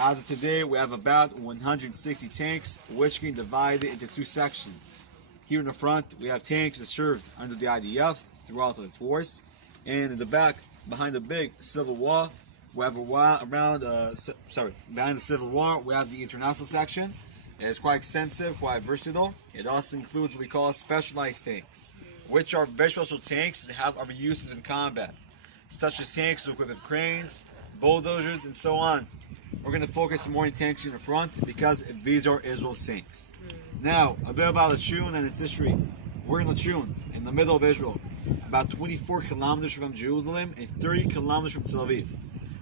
As of today, we have about 160 tanks, which can be divided into two sections. Here in the front, we have tanks that served under the IDF throughout its wars, and in the back, behind the big civil war, we have behind the civil war, we have the international section. It's quite extensive, quite versatile. It also includes what we call specialized tanks, which are very special tanks that have other uses in combat, such as tanks equipped with cranes, bulldozers, and so on. We're going to focus more on tanks in the front because these are Israel's tanks. Now, a bit about Latrun and its history. We're in Latrun, in the middle of Israel, about 24 kilometers from Jerusalem and 30 kilometers from Tel Aviv.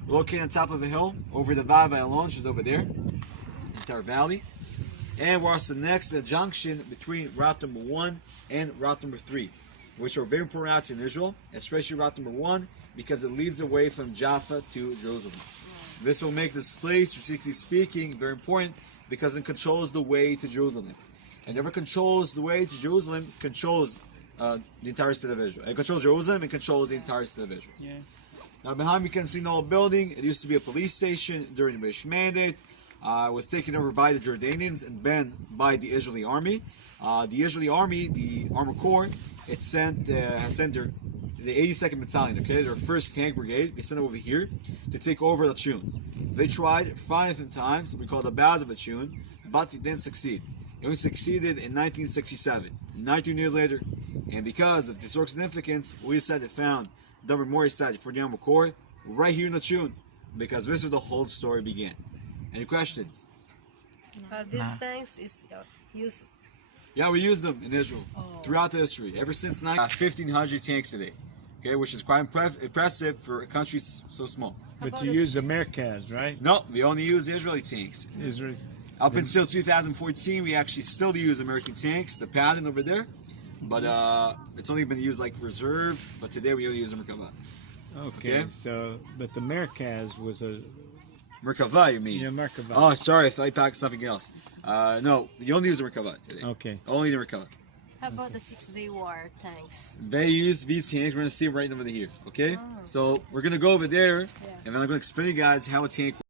We're located on top of a hill over the Vav Ayalon, which is over there, the entire valley. And we're also next to the junction between route number 1 and route number 3, which are very important routes in Israel, especially route number 1 because it leads away from Jaffa to Jerusalem. This will make this place, strategically speaking, very important because it controls the way to Jerusalem. And whoever controls the way to Jerusalem controls the entire state of Israel. It controls Jerusalem and controls the entire state of Israel. Yeah. Now behind me you can see an old building. It used to be a police station during the British Mandate. It was taken over by the Jordanians and then by the Israeli army. The Israeli army, the Armor Corps, has sent the 82nd Battalion, okay, their 1st Tank Brigade. They sent it over here to take over Latrun. They tried 5 different times. We call it the Battles of Latrun, but they didn't succeed. It only succeeded in 1967, 19 years later. And because of historic significance, we decided to found the memorial site for the Armor Corps right here in Latrun, because this is where the whole story began. Any questions? These tanks is used. Yeah, we use them in Israel throughout the history, ever since 1,500 tanks today. Okay, which is quite impressive for a country so small. But you use the Merkaz, right? No, we only use Israeli tanks. Israeli. Up until 2014, we actually still use American tanks, the pattern over there. But it's only been used like reserve, but today we only use a Merkava. Okay, so, but the Merkaz was a... Merkava, you mean? Yeah, Merkava. Oh, sorry, I thought you packed something else. No, you only use the Merkava today. Okay. Only the Merkava. How about the 6-day war tanks? They use these tanks. We're going to see them right over here, okay? So we're going to go over there, and then I'm going to explain to you guys how a tank works.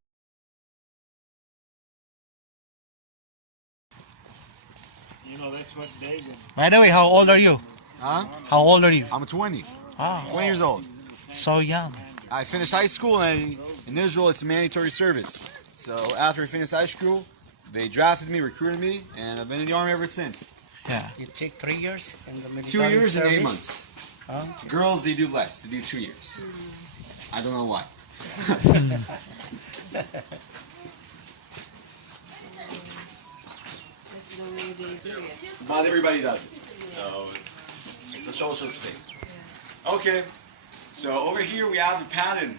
You know, that's what they did. By the way, how old are you? Huh? How old are you? I'm 20. Ah, 20 years old. so young. I finished high school, and in Israel, it's mandatory service. So after I finished high school, they drafted me, recruited me, and I've been in the army ever since. Yeah. You take 3 years in the 2 military years service. and 8 months. Huh? Girls, they do less. They do 2 years. I don't know why. That's the way they do it. Not everybody does it. So it's a socialist thing. Okay. So over here we have the pattern.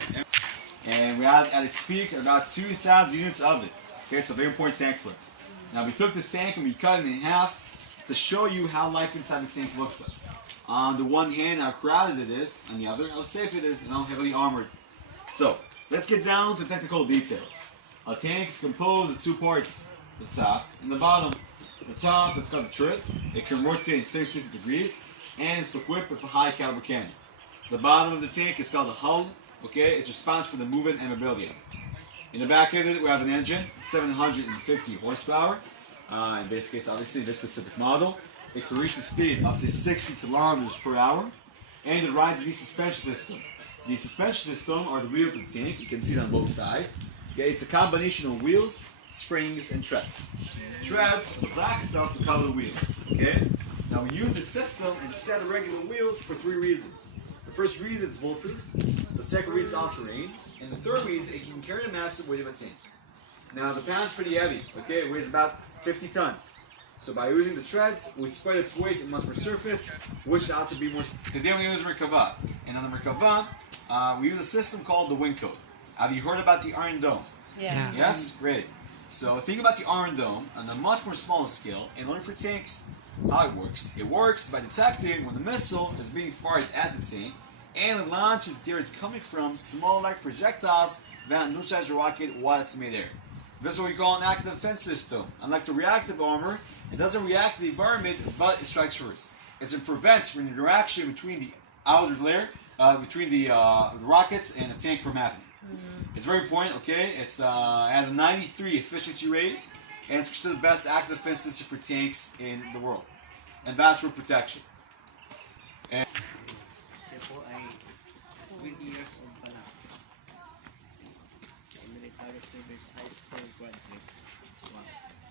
And we have at its peak about 2,000 units of it. Okay, so very important tank for us. Now we took this tank and we cut it in half to show you how life inside the tank looks like. On the one hand, how crowded it is. On the other, how safe it is and how heavily armored. So, let's get down to technical details. A tank is composed of 2 parts, the top and the bottom. The top is called the turret. It can rotate 360 degrees and it's equipped with a high caliber cannon. The bottom of the tank is called the hull. Okay, it's responsible for the movement and mobility of it. In the back of it, we have an engine, 750 horsepower. In this case, obviously, this specific model. It can reach the speed up to 60 kilometers per hour. And it rides the suspension system. The suspension system are the wheels of the tank. You can see it on both sides. Okay, it's a combination of wheels, springs, and treads. Treads are the black stuff to cover the wheels. Okay? Now, we use this system instead of regular wheels for 3 reasons. The first reason is bulletproof. The second reason is all-terrain. And the third reason, it can carry the massive weight of a tank. Now, the pound's pretty heavy. Okay, it weighs about 50 tons. So by using the treads, we spread its weight on much more surface, which ought to be more... Today we use Merkava. And on the Merkava, we use a system called the Wind Code. Have you heard about the Iron Dome? Yeah. Yes? Great. So think about the Iron Dome on a much more smaller scale, and learn for tanks how it works. It works by detecting when the missile is being fired at the tank, and it launches where it's coming from, small like projectiles that neutralize the rocket while it's midair. This is what we call an active defense system. Unlike the reactive armor, it doesn't react to the environment, but it strikes first. It prevents an interaction between the outer layer, between the rockets and the tank from happening. It's very important, okay? It has a 93 efficiency rate, and it's considered the best active defense system for tanks in the world. And that's for protection. And Siya po ay 20 years old pa lang. Military service high school graduate. Wow.